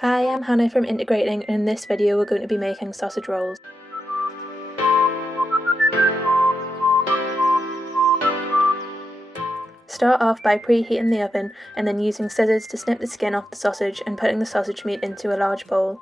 Hi, I'm Hannah from Integrating, and in this video we're going to be making sausage rolls. Start off by preheating the oven and then using scissors to snip the skin off the sausage and putting the sausage meat into a large bowl.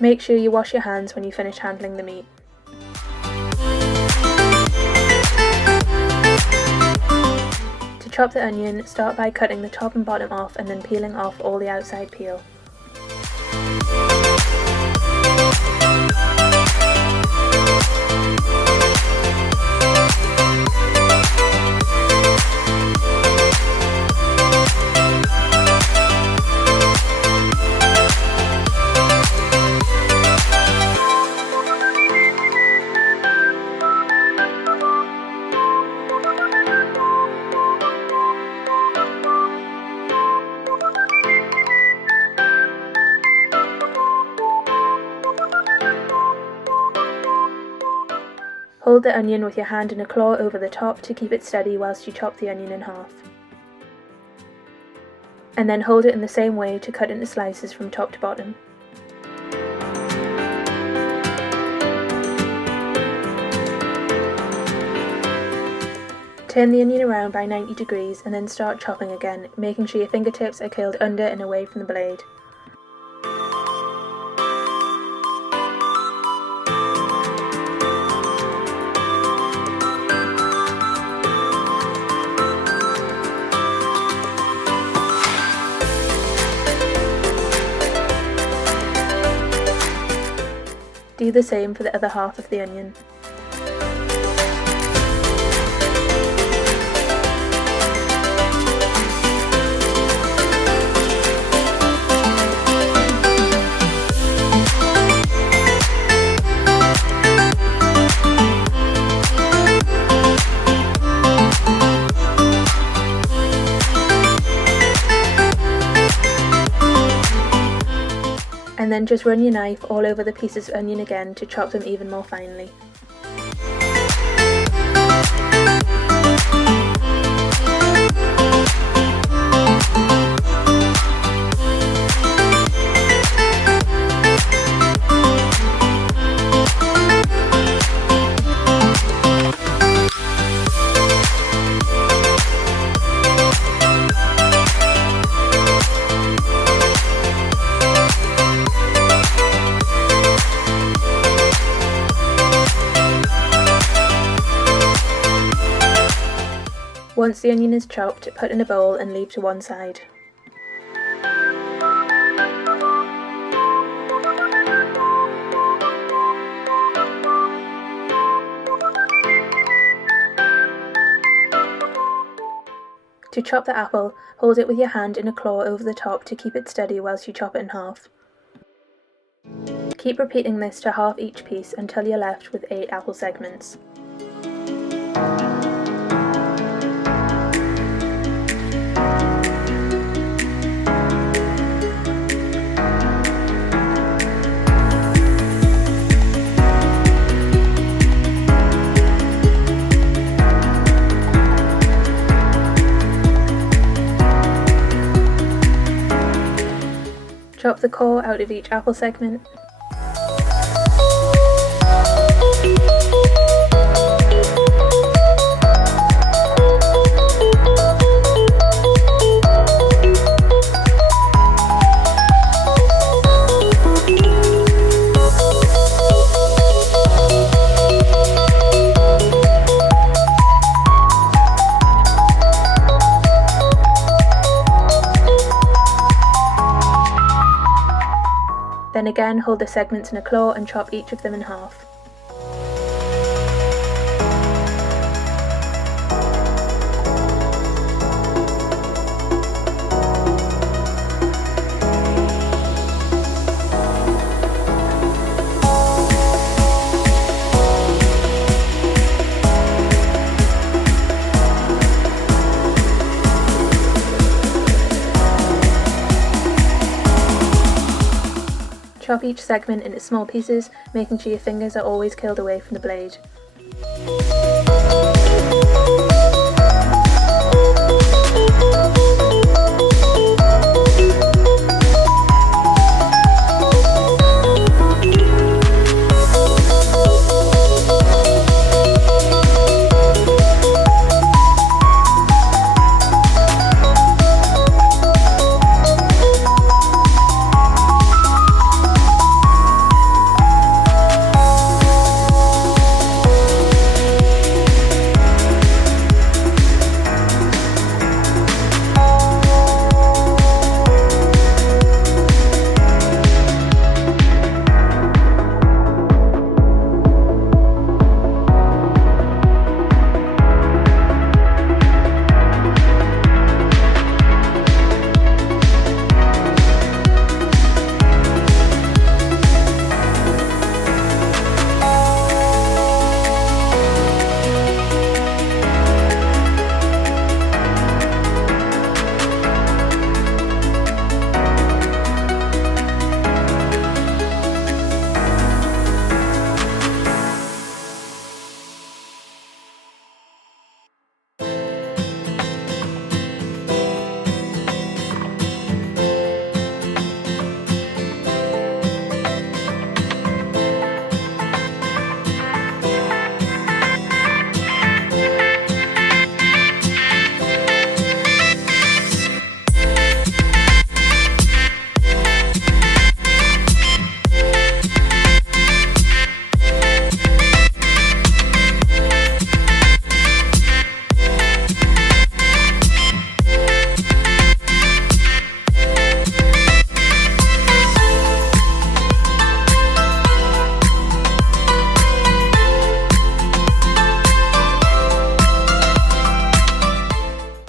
Make sure you wash your hands when you finish handling the meat. To chop the onion, start by cutting the top and bottom off and then peeling off all the outside peel. Hold the onion with your hand and a claw over the top to keep it steady whilst you chop the onion in half. And then hold it in the same way to cut into slices from top to bottom. Turn the onion around by 90 degrees and then start chopping again, making sure your fingertips are curled under and away from the blade. Do the same for the other half of the onion. And then just run your knife all over the pieces of onion again to chop them even more finely. Once the onion is chopped, put in a bowl and leave to one side. To chop the apple, hold it with your hand in a claw over the top to keep it steady whilst you chop it in half. Keep repeating this to half each piece until you're left with 8 apple segments. Chop the core out of each apple segment. Then again hold the segments in a claw and chop each of them in half. Chop each segment into small pieces, making sure your fingers are always curled away from the blade.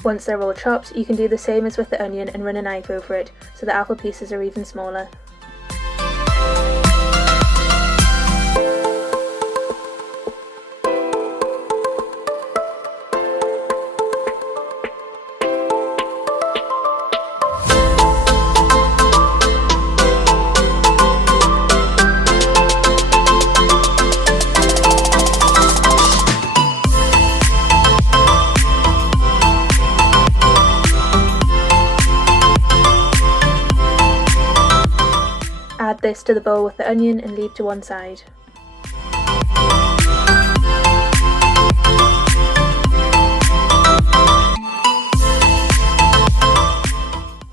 Once they're all chopped, you can do the same as with the onion and run a knife over it, so the apple pieces are even smaller. Add this to the bowl with the onion and leave to one side.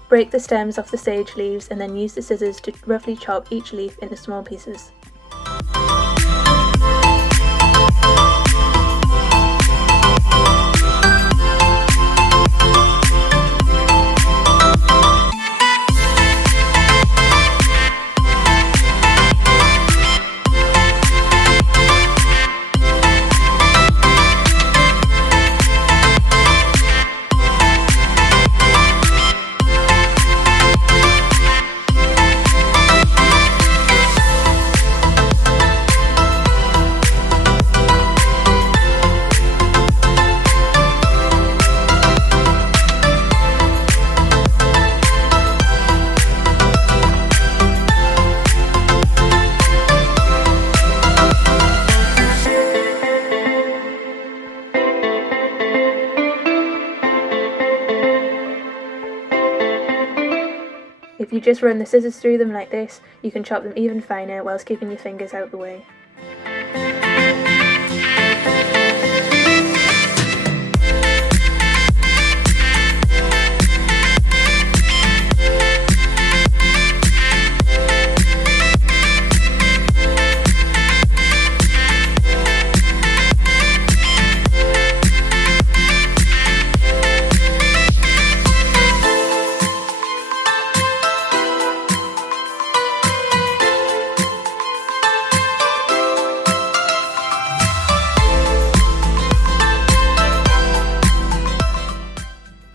Break the stems off the sage leaves and then use the scissors to roughly chop each leaf into small pieces. If you just run the scissors through them like this, you can chop them even finer whilst keeping your fingers out the way.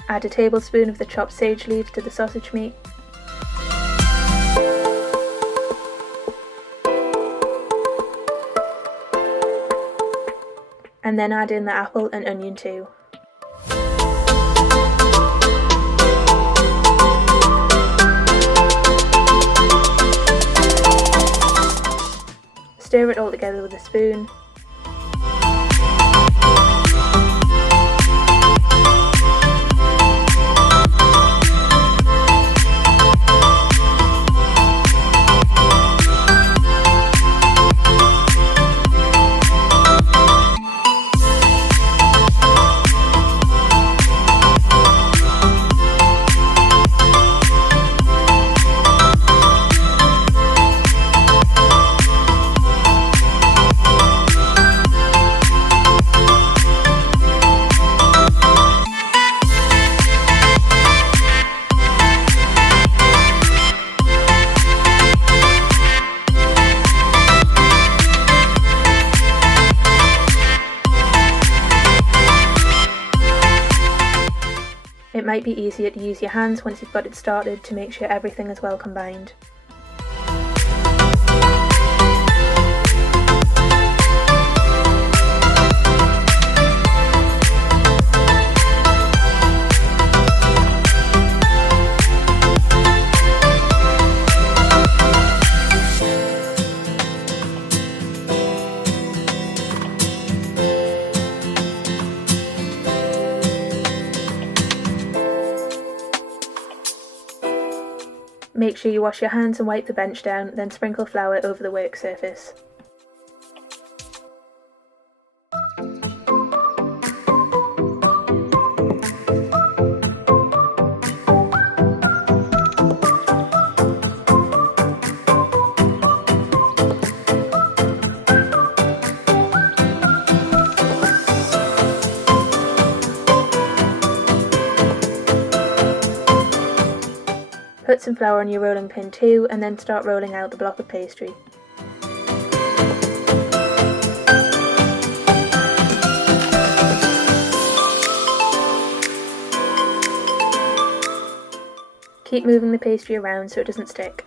Add a tablespoon of the chopped sage leaves to the sausage meat. And then add in the apple and onion too. Stir it all together with a spoon. It might be easier to use your hands once you've got it started to make sure everything is well combined. Make sure you wash your hands and wipe the bench down, then sprinkle flour over the work surface. Put some flour on your rolling pin too, and then start rolling out the block of pastry. Keep moving the pastry around so it doesn't stick.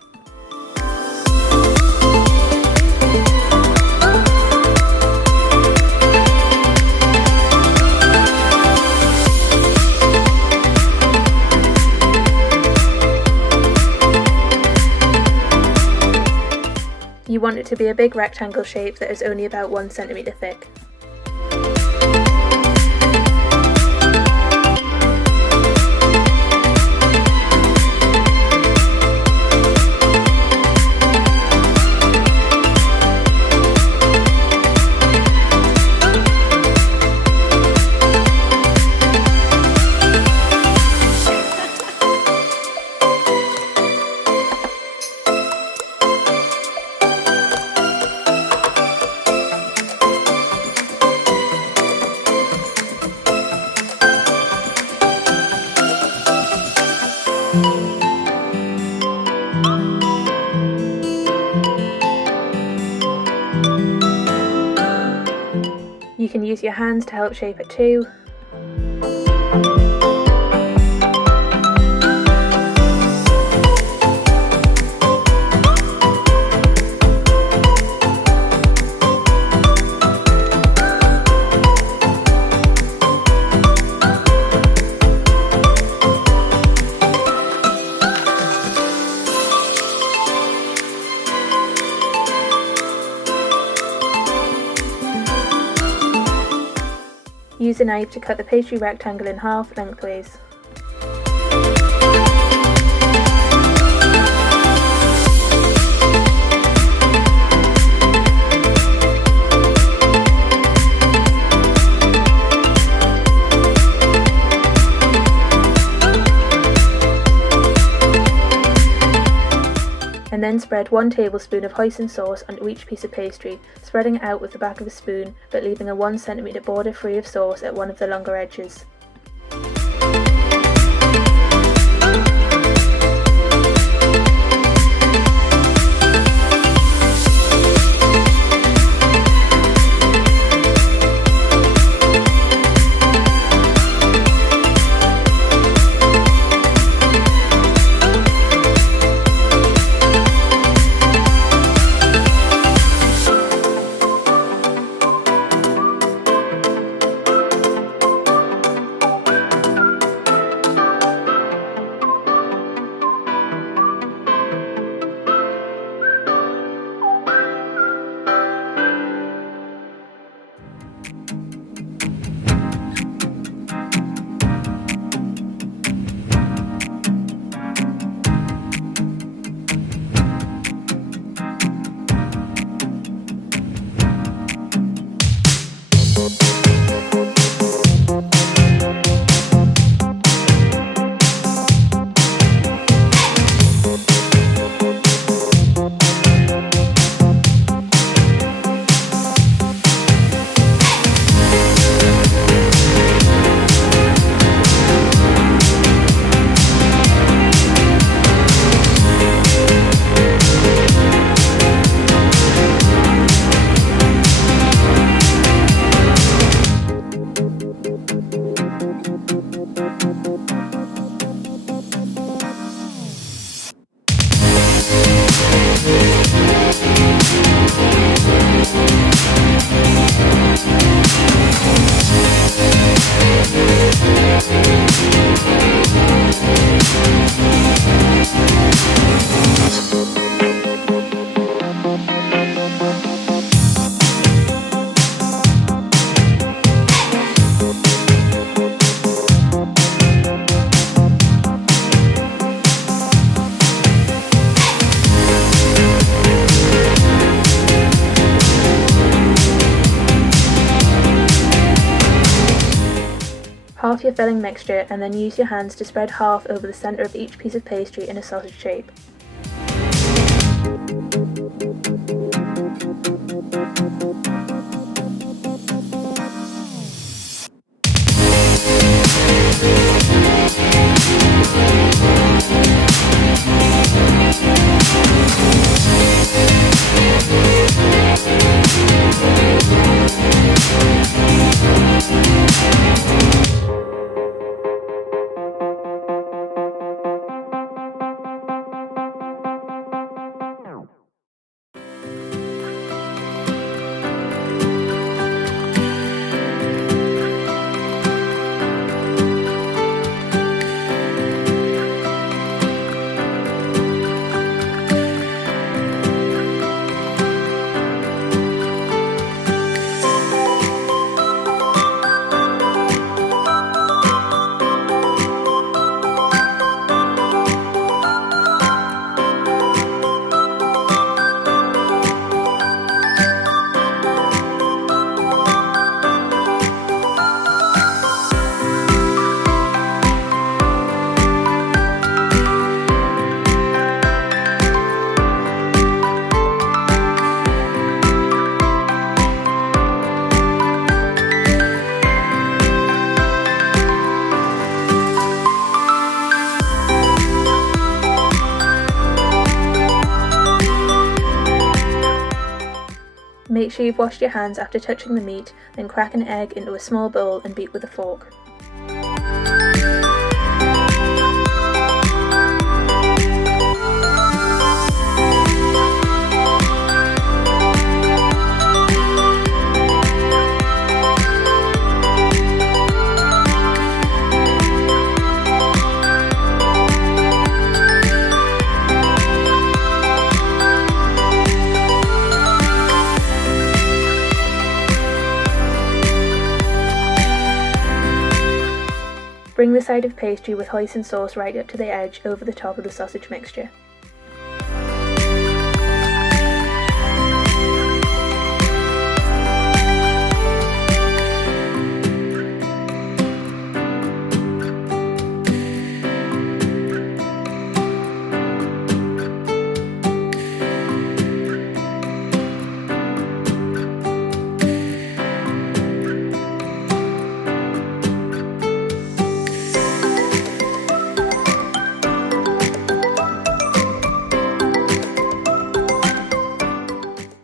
You want it to be a big rectangle shape that is only about 1 centimeter thick. You can use your hands to help shape it too. Use a knife to cut the pastry rectangle in half lengthways. Then spread 1 tablespoon of hoisin sauce onto each piece of pastry, spreading it out with the back of a spoon, but leaving a 1 cm border free of sauce at one of the longer edges. Half your filling mixture and then use your hands to spread half over the centre of each piece of pastry in a sausage shape. Make sure you've washed your hands after touching the meat, then crack an egg into a small bowl and beat with a fork. Bring the side of pastry with hoisin sauce right up to the edge over the top of the sausage mixture.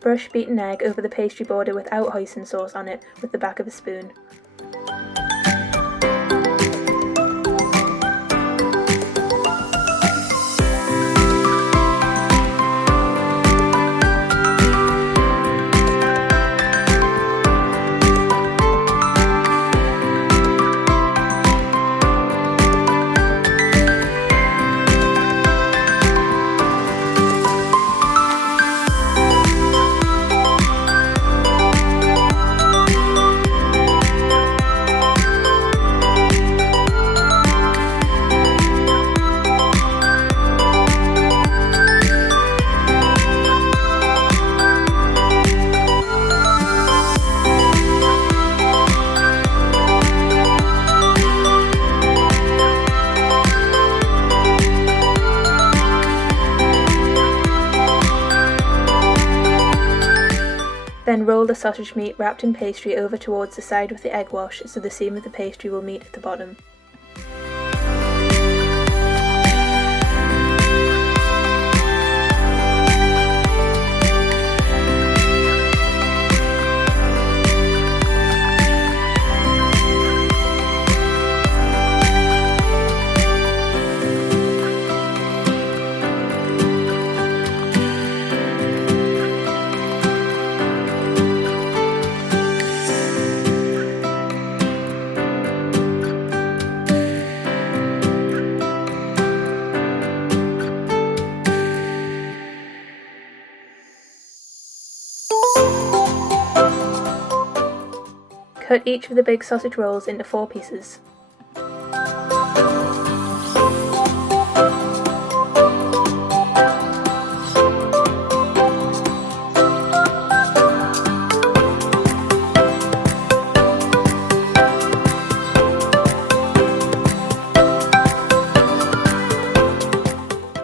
Brush beaten egg over the pastry border without hoisin sauce on it with the back of a spoon. Then roll the sausage meat wrapped in pastry over towards the side with the egg wash so the seam of the pastry will meet at the bottom. Cut each of the big sausage rolls into 4 pieces.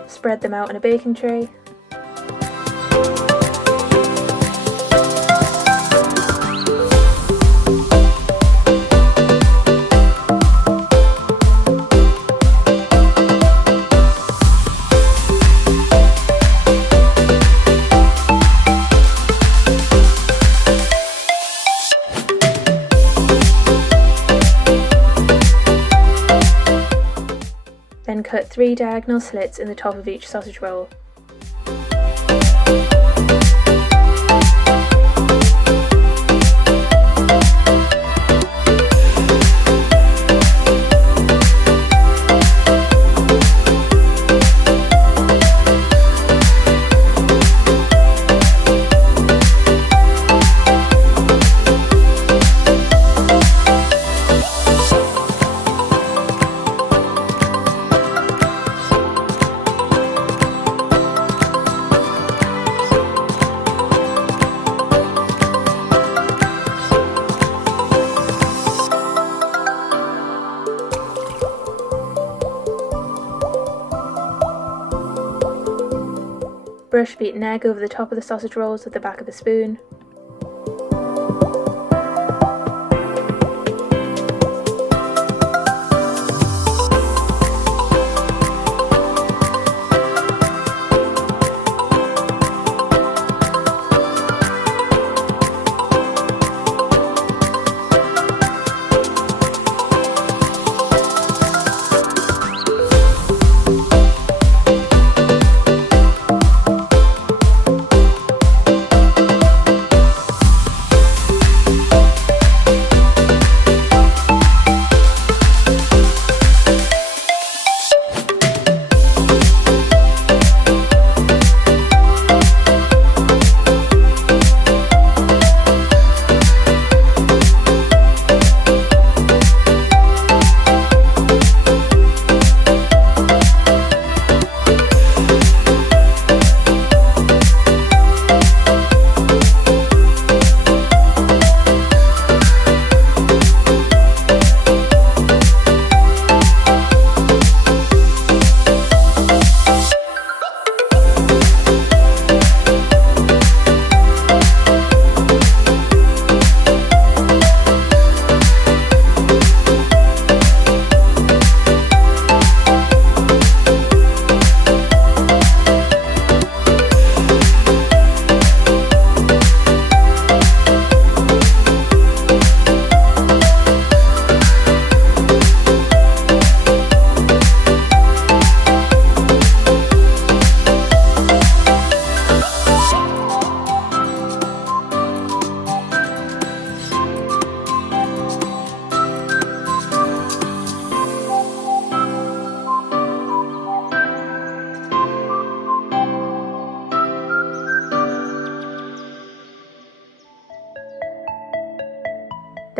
Spread them out on a baking tray. Then cut 3 diagonal slits in the top of each sausage roll. Brush beaten egg over the top of the sausage rolls with the back of a spoon.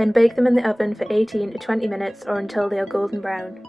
Then bake them in the oven for 18 to 20 minutes or until they are golden brown.